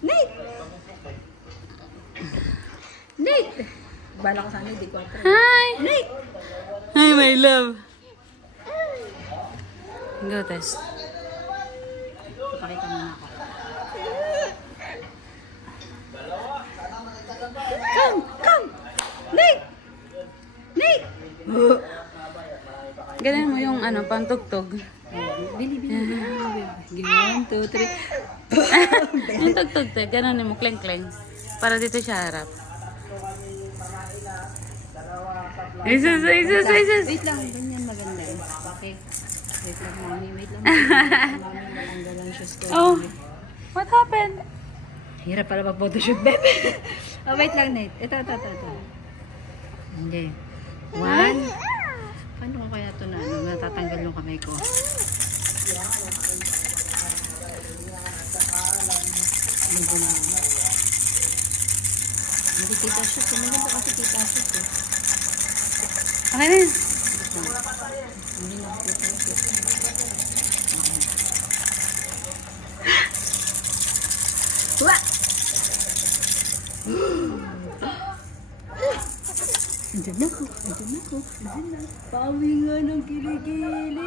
Nate! Nate! Bala ko sana, hindi ko ito. Hi! Nate! Hi, my love. Go, Tess. Pakita mo na ako. Come! Nate! Nate! Ganun mo yung ano, pantugtog. Bili. Give me 1, 2, 3. Yung tugtog, te. Ganun mo, kleng-kleng. Para dito siya harap. Jesus! Wait lang, ganyan maganda. Okay. Wait lang, mami. Wait lang. Mami, malangga lang shoes ko. Oh, what happened? Hirap pala mag-photoshoot, bebe. Oh, wait lang, Nate. Ito. Okay. 1. Paano ko kaya ito na, natatanggal yung kamay ko? Hindi kita shoot. Maganda kasi kita shoot eh. Okay na. Hindi na kita shoot. Wah! Andiyan na ako. Pawi nga ng kiligili.